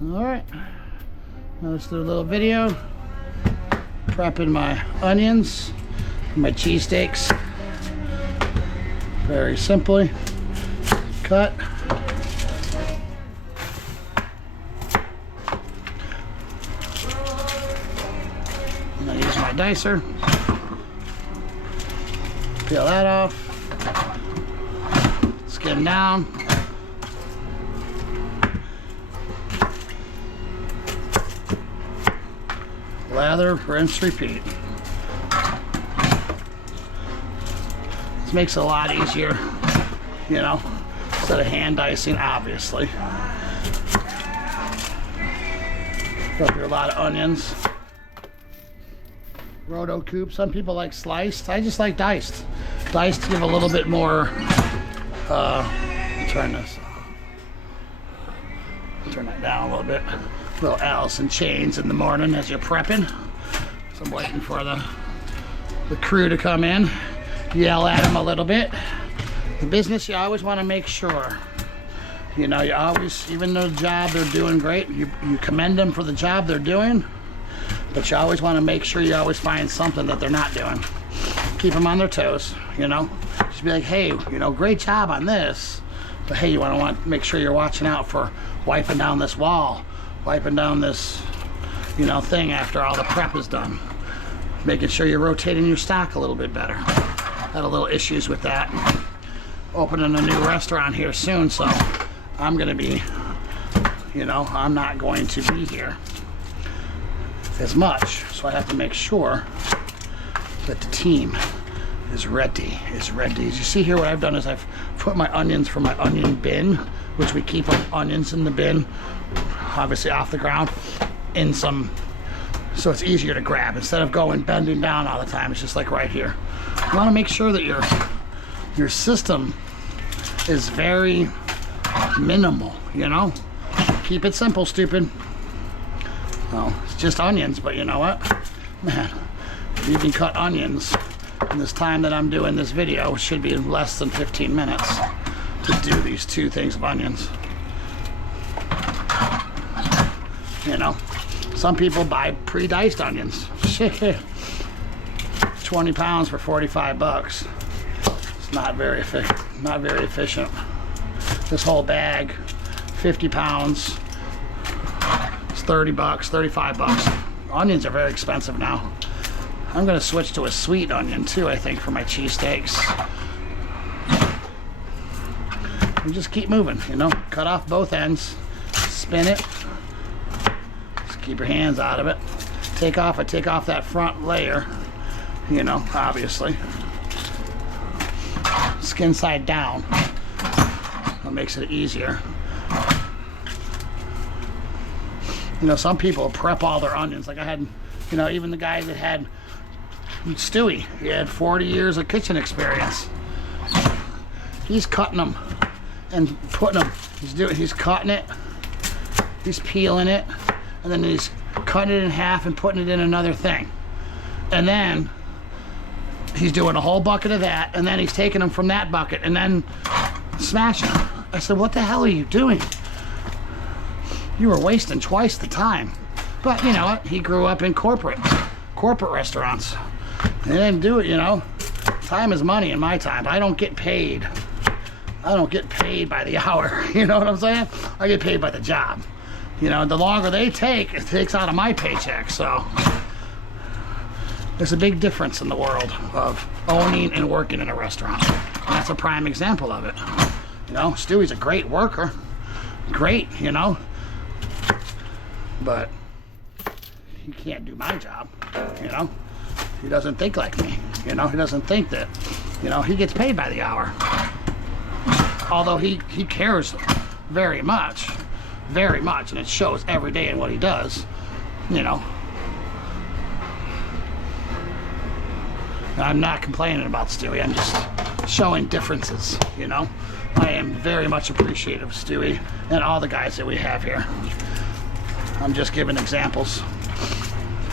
Alright, now let's do a little video prepping my onions, my cheesesteaks. Very simply cut. I'm going to use my dicer. Peel that off. Skim down. Lather, rinse, repeat. This makes it a lot easier, you know, instead of hand dicing, obviously. Put up here a lot of onions. Roto coupe. Some people like sliced. I just like diced. Diced to give a little bit more. Turn that down a little bit. Little Alice in Chains in the morning as you're prepping. So I'm waiting for the crew to come in. Yell at them a little bit. The business, you always want to make sure. You know, you always, even though the job they're doing great, you commend them for the job they're doing. But you always want to make sure you always find something that they're not doing. Keep them on their toes, you know. Just be like, hey, you know, great job on this. But hey, you want to make sure you're watching out for wiping down this wall. Wiping down this, you know, thing after all the prep is done. Making sure you're rotating your stock a little bit better. Had a little issues with that. Opening a new restaurant here soon, so I'm gonna be, you know, I'm not going to be here as much. So I have to make sure that the team is ready. As you see here, what I've done is I've put my onions from my onion bin, which we keep onions in the bin, obviously off the ground, in some, so it's easier to grab instead of going bending down all the time. It's just like right here. You want to make sure that your system is very minimal, you know. Keep it simple, stupid. Well, it's just onions, but you know what, man, you can cut onions in this time that I'm doing this video. It should be in less than 15 minutes to do these two things of onions. You know, some people buy pre-diced onions. Shit, 20 pounds for 45 bucks. It's not very efficient. This whole bag, 50 pounds, it's 30 bucks, 35 bucks. Onions are very expensive now. I'm gonna switch to a sweet onion too, I think, for my cheesesteaks. And just keep moving, you know, cut off both ends, spin it. Keep your hands out of it. Take off that front layer, you know, obviously. Skin side down. That makes it easier. You know, some people prep all their onions. Like I had, you know, even the guy that had Stewie, he had 40 years of kitchen experience. He's cutting them and putting them. He's cutting it. He's peeling it. And then he's cutting it in half and putting it in another thing. And then he's doing a whole bucket of that, and then he's taking them from that bucket and then smashing them. I said, what the hell are you doing? You were wasting twice the time. But you know what? He grew up in corporate restaurants. They didn't do it, you know. Time is money in my time. I don't get paid. I don't get paid by the hour. You know what I'm saying? I get paid by the job. You know, the longer they take, it takes out of my paycheck. So there's a big difference in the world of owning and working in a restaurant. And that's a prime example of it. You know, Stewie's a great worker. Great, you know. But he can't do my job, you know. He doesn't think like me, you know. He doesn't think that, you know, he gets paid by the hour. Although he cares very much, and it shows every day in what he does, you know. I'm not complaining about Stewie, I'm just showing differences, you know. I am very much appreciative of Stewie and all the guys that we have here. I'm just giving examples.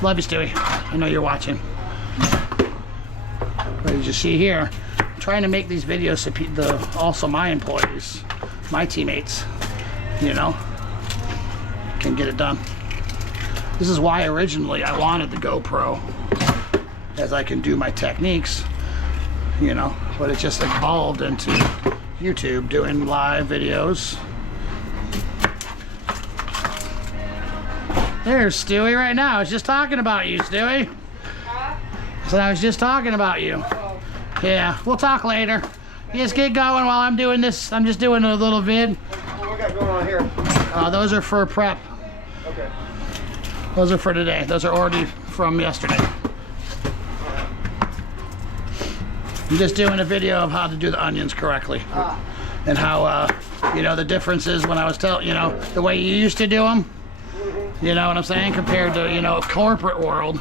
Love you, Stewie. I know you're watching. But as you see here, I'm trying to make these videos so also my employees, my teammates, you know, can get it done. This is why originally I wanted the GoPro, as I can do my techniques, you know, but it just evolved into YouTube, doing live videos. There's Stewie right now. I was just talking about you, Stewie. So I was just talking about you. Yeah, we'll talk later. You just get going while I'm doing this. I'm just doing a little vid. What we got going on here? Those are for prep. Okay. Those are for today. Those are already from yesterday. I'm just doing a video of how to do the onions correctly. And how, you know, the differences when I was telling, you know, the way you used to do them. You know what I'm saying? Compared to, you know, corporate world.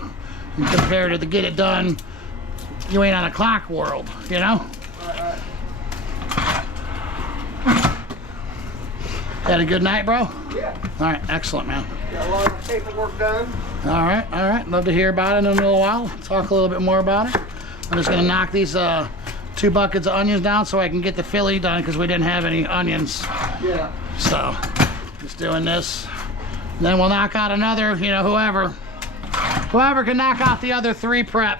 And compared to the get it done, you ain't on a clock world, you know? Had a good night, bro? Yeah. All right, excellent, man. Got a lot of paperwork done. All right. Love to hear about it in a little while. Talk a little bit more about it. I'm just gonna knock these 2 buckets of onions down so I can get the Philly done because we didn't have any onions. Yeah. So, just doing this. And then we'll knock out another, you know, whoever can knock out the other 3 prep.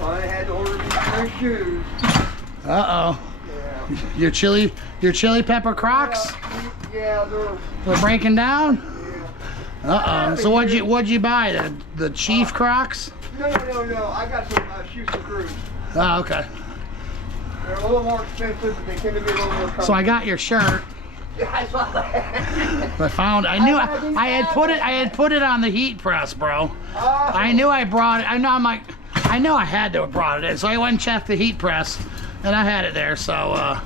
I had to order these 3 shoes. Uh-oh. Yeah. Your chili pepper Crocs? Yeah, They're breaking down? Yeah. Uh-oh. So what'd you buy? The Chief Crocs? No. I got some shoes for cruise. Oh, okay. They're a little more expensive, but they tend to be a little more comfortable. So I got your shirt. I saw that. I knew I had put it on the heat press, bro. I knew I brought it. I know I had to have brought it in. So I went and checked the heat press, and I had it there. So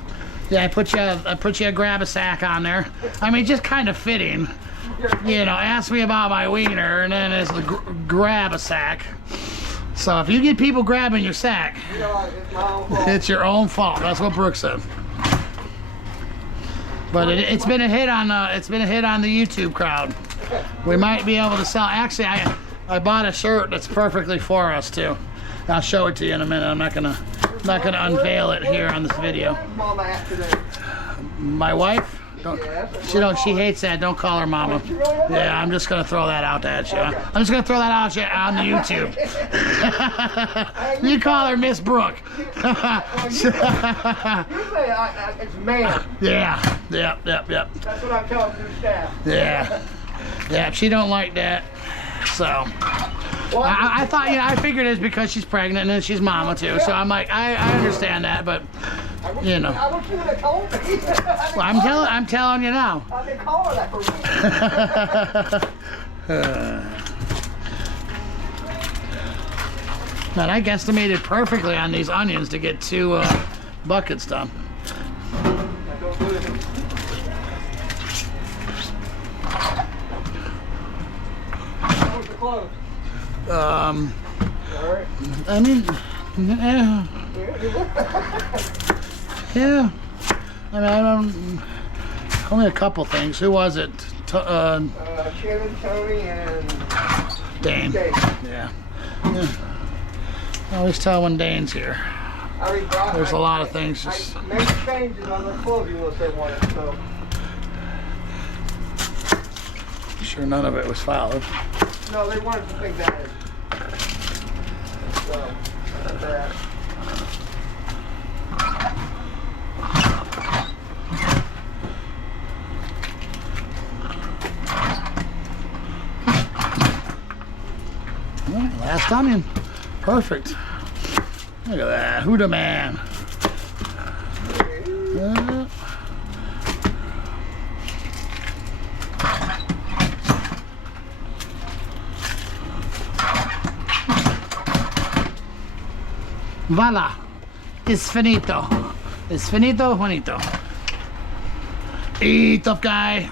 yeah, I put you a grab a sack on there. I mean, just kind of fitting. You know, ask me about my wiener, and then it's the grab a sack. So if you get people grabbing your sack, You know, it's my own fault. it's your own fault. That's what Brooke said. But it's been a hit on the YouTube crowd. We might be able to sell. Actually, I bought a shirt that's perfectly for us too. I'll show it to you in a minute. I'm not gonna unveil it here on this video. Where's Mama at today? My wife? She hates that. Don't call her mama. Yeah, I'm just gonna throw that out at you. I'm just gonna throw that out at you on the YouTube. You call her Miss Brooke. Usually it's man. Yeah. Yep. That's what I'm telling the staff. Yeah, she don't like that. So I thought, you know, I figured it's because she's pregnant and then she's mama too. So I'm like, I understand that, but you know. I wish you would have told me. Well, I'm telling you now. I've been calling that for weeks. Man, I guesstimated perfectly on these onions to get 2 buckets done. I don't do it. How was the clothes? All right. I mean, yeah. I mean, I don't. Only a couple things. Who was it? Shannon, Tony, and Dane. Yeah. I always tell when Dane's here. There's a lot of things. Just... I made changes on their clothing list they wanted, so. Sure, none of it was followed. No, they wanted to think that. So, that's that. All right, last onion. Perfect. Look at that. Who the man? Voila. It's finito. It's finito, Juanito. Hey, tough guy.